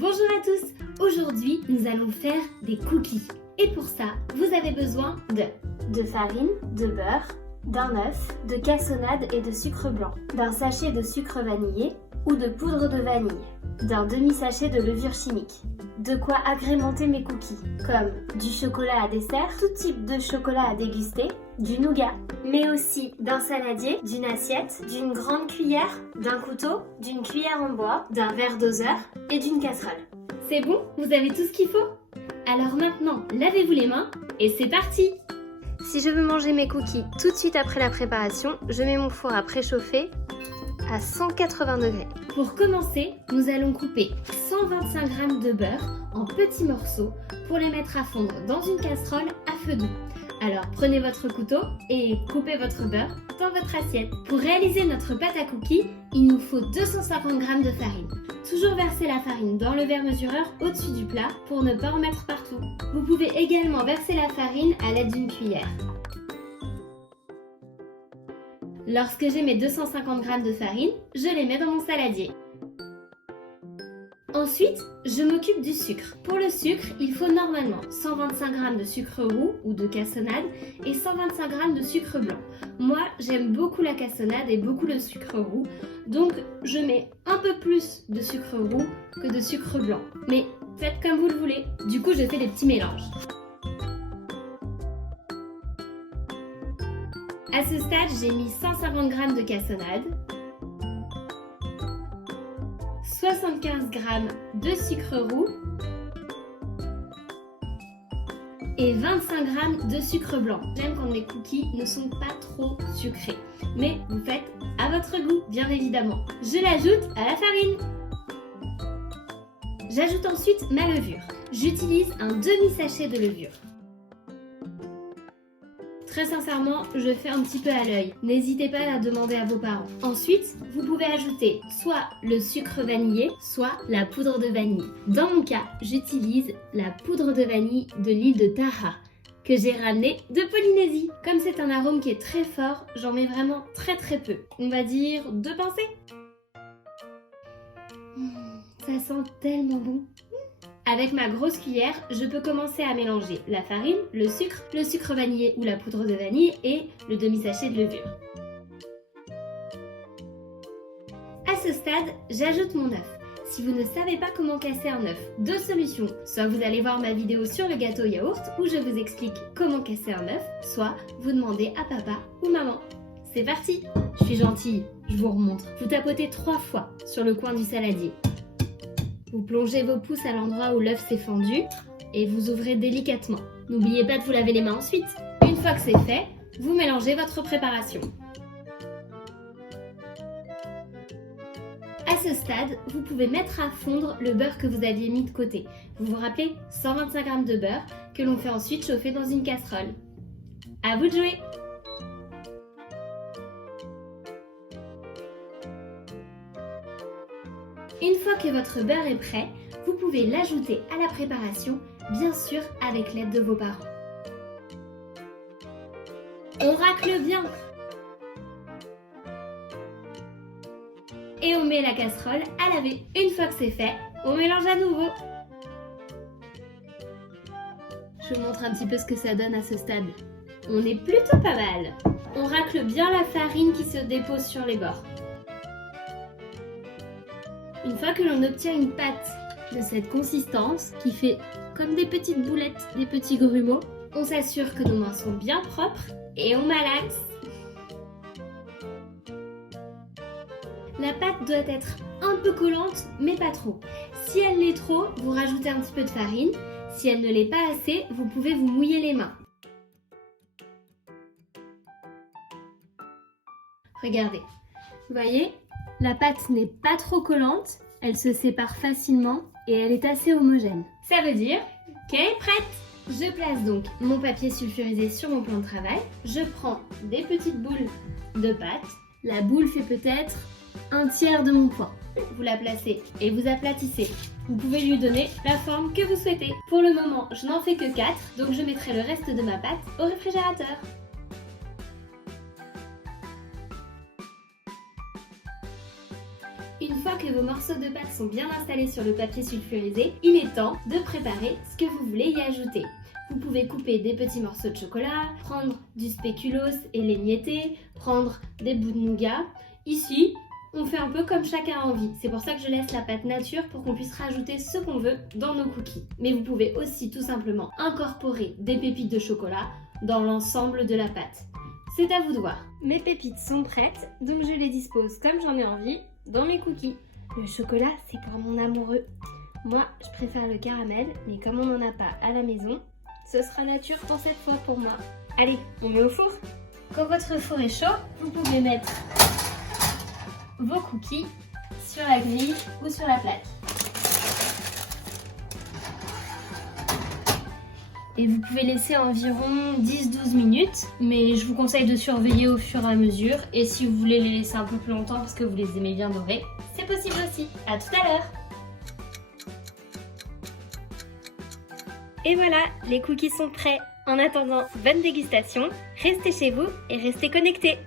Bonjour à tous! Aujourd'hui, nous allons faire des cookies. Et pour ça, vous avez besoin de farine, de beurre, d'un œuf, de cassonade et de sucre blanc, d'un sachet de sucre vanillé ou de poudre de vanille, d'un demi-sachet de levure chimique. De quoi agrémenter mes cookies, comme du chocolat à dessert, tout type de chocolat à déguster, du nougat, mais aussi d'un saladier, d'une assiette, d'une grande cuillère, d'un couteau, d'une cuillère en bois, d'un verre doseur et d'une casserole. C'est bon? Vous avez tout ce qu'il faut? Alors maintenant, lavez-vous les mains et c'est parti! Si je veux manger mes cookies tout de suite après la préparation, je mets mon four à préchauffer à 180 degrés. Pour commencer, nous allons couper 125 g de beurre en petits morceaux pour les mettre à fondre dans une casserole à feu doux. Alors prenez votre couteau et coupez votre beurre dans votre assiette. Pour réaliser notre pâte à cookies, il nous faut 250 g de farine. Toujours verser la farine dans le verre mesureur au-dessus du plat pour ne pas en mettre partout. Vous pouvez également verser la farine à l'aide d'une cuillère. Lorsque j'ai mes 250 g de farine, je les mets dans mon saladier. Ensuite, je m'occupe du sucre. Pour le sucre, il faut normalement 125 g de sucre roux ou de cassonade et 125 g de sucre blanc. Moi, j'aime beaucoup la cassonade et beaucoup le sucre roux, donc je mets un peu plus de sucre roux que de sucre blanc. Mais faites comme vous le voulez. Du coup, je fais des petits mélanges. À ce stade, j'ai mis 150 g de cassonade, 75 g de sucre roux et 25 g de sucre blanc. J'aime quand les cookies ne sont pas trop sucrés, mais vous faites à votre goût, bien évidemment. Je l'ajoute à la farine. J'ajoute ensuite ma levure. J'utilise un demi-sachet de levure. Très sincèrement, je fais un petit peu à l'œil. N'hésitez pas à demander à vos parents. Ensuite, vous pouvez ajouter soit le sucre vanillé, soit la poudre de vanille. Dans mon cas, j'utilise la poudre de vanille de l'île de Taha, que j'ai ramenée de Polynésie. Comme c'est un arôme qui est très fort, j'en mets vraiment très peu. On va dire 2 pincées. Ça sent tellement bon. Avec ma grosse cuillère, je peux commencer à mélanger la farine, le sucre vanillé ou la poudre de vanille et le demi-sachet de levure. À ce stade, j'ajoute mon œuf. Si vous ne savez pas comment casser un œuf, 2 solutions. Soit vous allez voir ma vidéo sur le gâteau yaourt où je vous explique comment casser un œuf, soit vous demandez à papa ou maman. C'est parti! Je suis gentille, je vous remontre. Vous tapotez 3 fois sur le coin du saladier. Vous plongez vos pouces à l'endroit où l'œuf s'est fendu et vous ouvrez délicatement. N'oubliez pas de vous laver les mains ensuite. Une fois que c'est fait, vous mélangez votre préparation. À ce stade, vous pouvez mettre à fondre le beurre que vous aviez mis de côté. Vous vous rappelez, 125 g de beurre que l'on fait ensuite chauffer dans une casserole. À vous de jouer! Une fois que votre beurre est prêt, vous pouvez l'ajouter à la préparation, bien sûr avec l'aide de vos parents. On racle bien et on met la casserole à laver. Une fois que c'est fait, on mélange à nouveau. Je vous montre un petit peu ce que ça donne à ce stade. On est plutôt pas mal. On racle bien la farine qui se dépose sur les bords. Une fois que l'on obtient une pâte de cette consistance qui fait comme des petites boulettes, des petits grumeaux, on s'assure que nos mains sont bien propres et on malaxe. La pâte doit être un peu collante mais pas trop. Si elle l'est trop, vous rajoutez un petit peu de farine. Si elle ne l'est pas assez, vous pouvez vous mouiller les mains. Regardez, vous voyez ? La pâte n'est pas trop collante, elle se sépare facilement et elle est assez homogène. Ça veut dire qu'elle est prête! Je place donc mon papier sulfurisé sur mon plan de travail. Je prends des petites boules de pâte. La boule fait peut-être 1/3 de mon poing. Vous la placez et vous aplatissez. Vous pouvez lui donner la forme que vous souhaitez. Pour le moment, je n'en fais que 4, donc je mettrai le reste de ma pâte au réfrigérateur. Une fois que vos morceaux de pâte sont bien installés sur le papier sulfurisé, il est temps de préparer ce que vous voulez y ajouter. Vous pouvez couper des petits morceaux de chocolat, prendre du spéculoos et l'émietter, prendre des bouts de nougat. Ici, on fait un peu comme chacun a envie. C'est pour ça que je laisse la pâte nature pour qu'on puisse rajouter ce qu'on veut dans nos cookies. Mais vous pouvez aussi tout simplement incorporer des pépites de chocolat dans l'ensemble de la pâte. C'est à vous de voir. Mes pépites sont prêtes, donc je les dispose comme j'en ai envie dans mes cookies. Le chocolat, c'est pour mon amoureux. Moi, je préfère le caramel, mais comme on n'en a pas à la maison, ce sera nature pour cette fois pour moi. Allez, on met au four. Quand votre four est chaud, vous pouvez mettre vos cookies sur la grille ou sur la plaque. Et vous pouvez laisser environ 10-12 minutes, mais je vous conseille de surveiller au fur et à mesure. Et si vous voulez les laisser un peu plus longtemps parce que vous les aimez bien dorés, c'est possible aussi. À tout à l'heure. Et voilà, les cookies sont prêts. En attendant, bonne dégustation, restez chez vous et restez connectés.